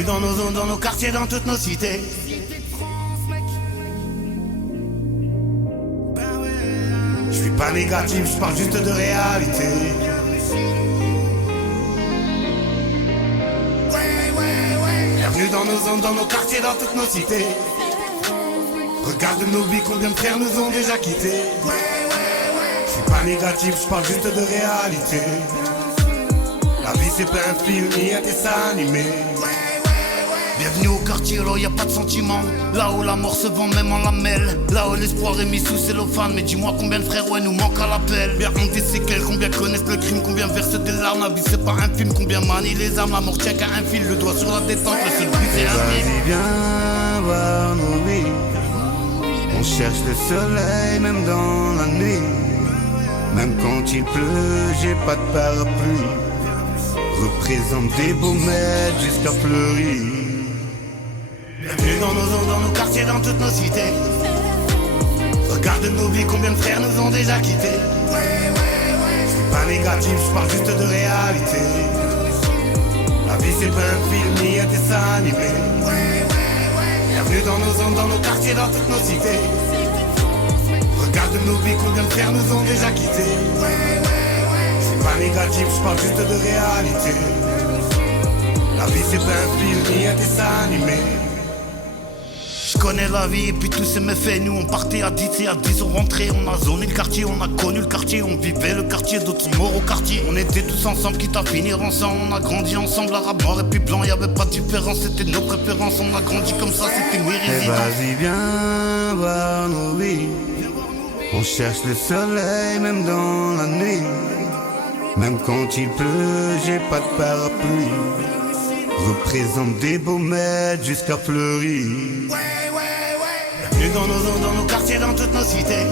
Bienvenue dans nos zones, dans nos quartiers, dans toutes nos cités. Je suis pas négatif, je parle juste de réalité. Bienvenue dans nos zones, dans nos quartiers, dans toutes nos cités. Regarde nos vies, combien de frères nous ont déjà quittés. Je suis pas négatif, je parle juste de réalité. La vie c'est pas un film ni un dessin animé. Bienvenue au quartier, là y a pas de sentiment. Là où la mort se vend même en lamelle. Là où l'espoir est mis sous cellophane. Mais dis-moi combien de frères ouais nous manquent à l'appel. Bien ont des séquelles, combien connaissent le crime. Combien versent des larmes, la vie c'est pas un film. Combien manient les armes, la mort tient qu'à un fil. Le doigt sur la détente, le seul but c'est un film. Vas-y viens voir nos vies. On cherche le soleil même dans la nuit. Même quand il pleut, j'ai pas de parapluie. Représente des baumettes jusqu'à Fleury. Bienvenue dans nos zones, dans nos quartiers, dans toutes nos cités. Regarde nos vies, combien de frères nous ont déjà quittés. Je suis pas négatif, je parle juste de réalité. La vie c'est pas un film ni un dessin animé. Bienvenue dans nos zones, dans nos quartiers, dans toutes nos cités. Regarde nos vies, combien de frères nous ont déjà quittés. Je suis pas négatif, je parle juste de réalité. La vie c'est pas un film ni un dessin animé. Je connais la vie et puis tous ces méfaits. Nous on partait à 10 et à 10 on rentrait. On a zoné le quartier, on a connu le quartier. On vivait le quartier, d'autres sont morts au quartier. On était tous ensemble, quitte à finir ensemble. On a grandi ensemble, arabe, noir et puis blanc. Y'avait pas de différence, c'était notre référence. On a grandi comme ça, c'était mes Et résidences. vas-y viens voir nos vies. On cherche le soleil même dans la nuit. Même quand il pleut, j'ai pas de parapluie. Représente des baumettes jusqu'à Fleury. Bienvenue dans nos zones, dans nos quartiers, dans toutes nos cités.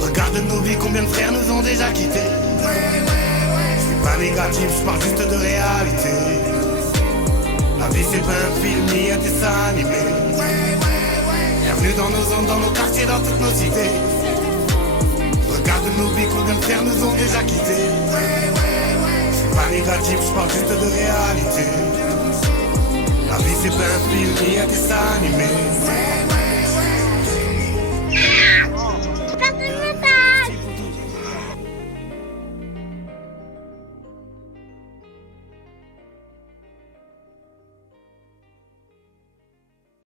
Regarde nos vies, combien de frères nous ont déjà quittés. Je suis pas négatif, je parle juste de réalité. La vie c'est pas un film ni un dessin animé. Bienvenue dans nos zones, dans nos quartiers, dans toutes nos cités. Regarde nos vies, combien de frères nous ont déjà quittés. Je suis pas négatif, je parle juste de réalité. La vie c'est pas un film ni un dessin animé.